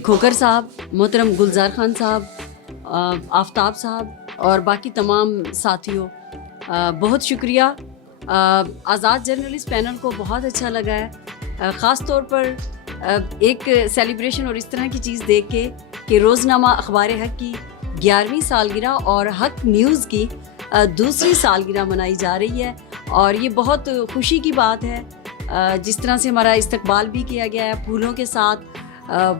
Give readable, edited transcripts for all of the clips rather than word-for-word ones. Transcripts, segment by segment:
तनवीर खोकर साहब, मोहतरम गुलजार खान साहब, आफ्ताब साहब और बाकी तमाम साथियों, बहुत शुक्रिया। आज़ाद जर्नलिस्ट पैनल को बहुत अच्छा लगा है, ख़ास तौर पर एक सेलिब्रेशन और इस तरह की चीज़ देख के कि रोज़नामा अखबार हक़ की 11वीं सालगिरह और हक़ न्यूज़ की दूसरी सालगिरह मनाई जा रही है और ये बहुत खुशी की बात है। जिस तरह से हमारा इस्तकबाल भी किया गया है फूलों के साथ,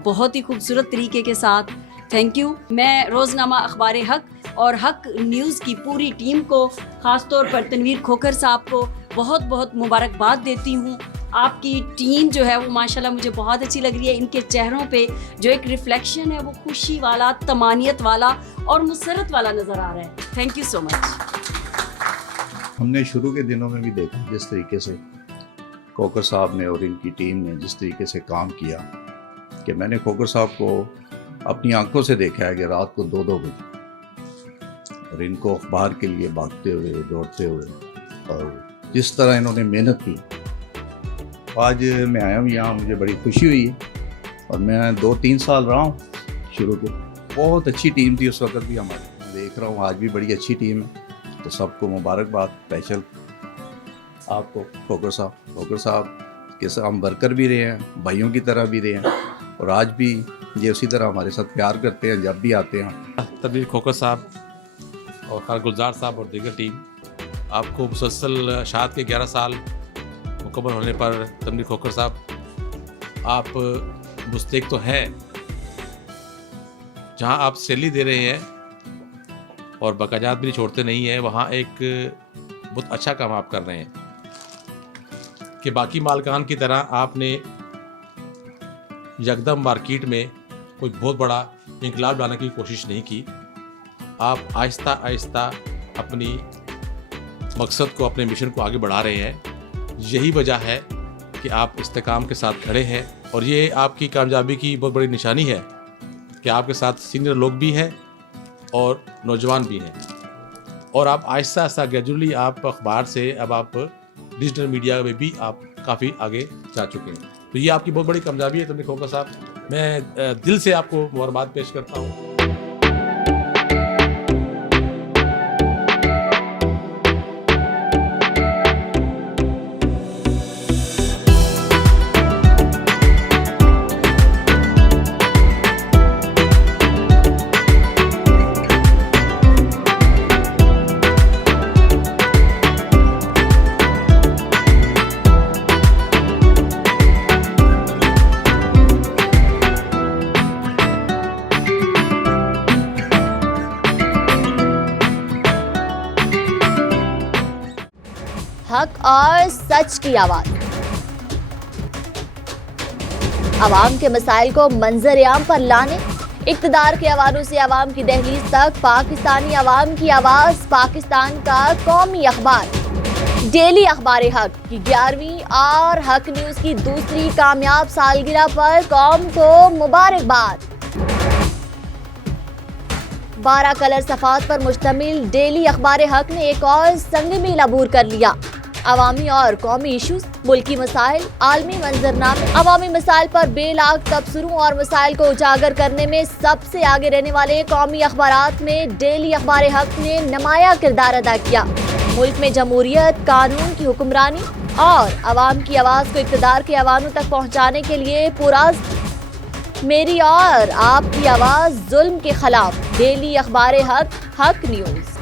बहुत ही खूबसूरत तरीके के साथ, थैंक यू। मैं रोज़नामा अखबार हक़ और हक़ न्यूज़ की पूरी टीम को, ख़ास तौर पर तनवीर खोकर साहब को बहुत बहुत मुबारकबाद देती हूँ। आपकी टीम जो है वो माशाल्लाह मुझे बहुत अच्छी लग रही है। इनके चेहरों पे जो एक रिफ्लेक्शन है वो खुशी वाला, तमानियत वाला और मुसरत वाला नज़र आ रहा है। Thank you so much. हमने शुरू के दिनों में भी देखा जिस तरीके से खोकर साहब ने और इनकी टीम ने जिस तरीके से काम किया कि मैंने खोकर साहब को अपनी आंखों से देखा है कि रात को 2-2 बजे और इनको अखबार के लिए भागते हुए, दौड़ते हुए, और जिस तरह इन्होंने मेहनत की। आज मैं आया हूँ यहाँ, मुझे बड़ी खुशी हुई है और मैं 2-3 साल रहा हूँ शुरू के। बहुत अच्छी टीम थी उस वक्त भी हमारी, मैं देख रहा हूँ आज भी बड़ी अच्छी टीम है। तो सबको मुबारकबाद, स्पेशल आपको खोकर साहब के साथ हम वर्कर भी रहे हैं, भाइयों की तरह भी रहे हैं और आज भी ये उसी तरह हमारे साथ प्यार करते हैं जब भी आते हैं। तनवीर खोकर साहब और खान गुलजार साहब और दीगर टीम, आपको मुसलसल शाद के 11 साल मुकम्मल होने पर तनवीर खोकर साहब, आप मुस्तैक तो हैं, जहां आप सैलरी दे रहे हैं और बकायात भी छोड़ते नहीं हैं, वहाँ एक बहुत अच्छा काम आप कर रहे हैं कि बाकी मालकान की तरह आपने यकदम मार्केट में कोई बहुत बड़ा इंकलाब लाने की कोशिश नहीं की। आप आहिस्ता आहिस्ता अपनी मकसद को, अपने मिशन को आगे बढ़ा रहे हैं। यही वजह है कि आप इस्तेकाम के साथ खड़े हैं और ये आपकी कामयाबी की बहुत बड़ी निशानी है कि आपके साथ सीनियर लोग भी हैं और नौजवान भी हैं और आप आहिस्ता आहिस्ता ग्रेजुअली आप अखबार से अब आप डिजिटल मीडिया में भी आप काफ़ी आगे जा चुके हैं। तो ये आपकी बहुत बड़ी कामयाबी है तनवीर खोकर साहब। मैं दिल से आपको मुबारकबाद पेश करता हूँ। हक और सच की आवाज, आवाम के मसाइल को मंजर-ए-आम पर लाने, इक्तदार के हवालों से आवाम की दहलीज तक पाकिस्तानी आवाम की आवाज, पाकिस्तान का कौमी अखबार डेली अखबार हक की 11वीं और हक न्यूज की दूसरी कामयाब सालगिरह पर कौम को मुबारकबाद। 12 कलर सफ़ात पर मुश्तमिल डेली अखबार हक ने एक और संग मील अबूर कर लिया। अवामी और कौमी इशूज, मुल्की मसाइल, आलमी मंजरनामे, अवामी मसाइल पर बेलाग तबसरों और मसाइल को उजागर करने में सबसे आगे रहने वाले कौमी अखबारात में डेली अखबार हक ने नुमाया किरदार अदा किया। मुल्क में जमहूरियत, कानून की हुक्मरानी और अवाम की आवाज़ को इक़्तिदार के अवानों तक पहुँचाने के लिए पुराज़ मेरी और आपकी आवाज़ जुल्म के खिलाफ डेली अखबार हक, हक न्यूज़।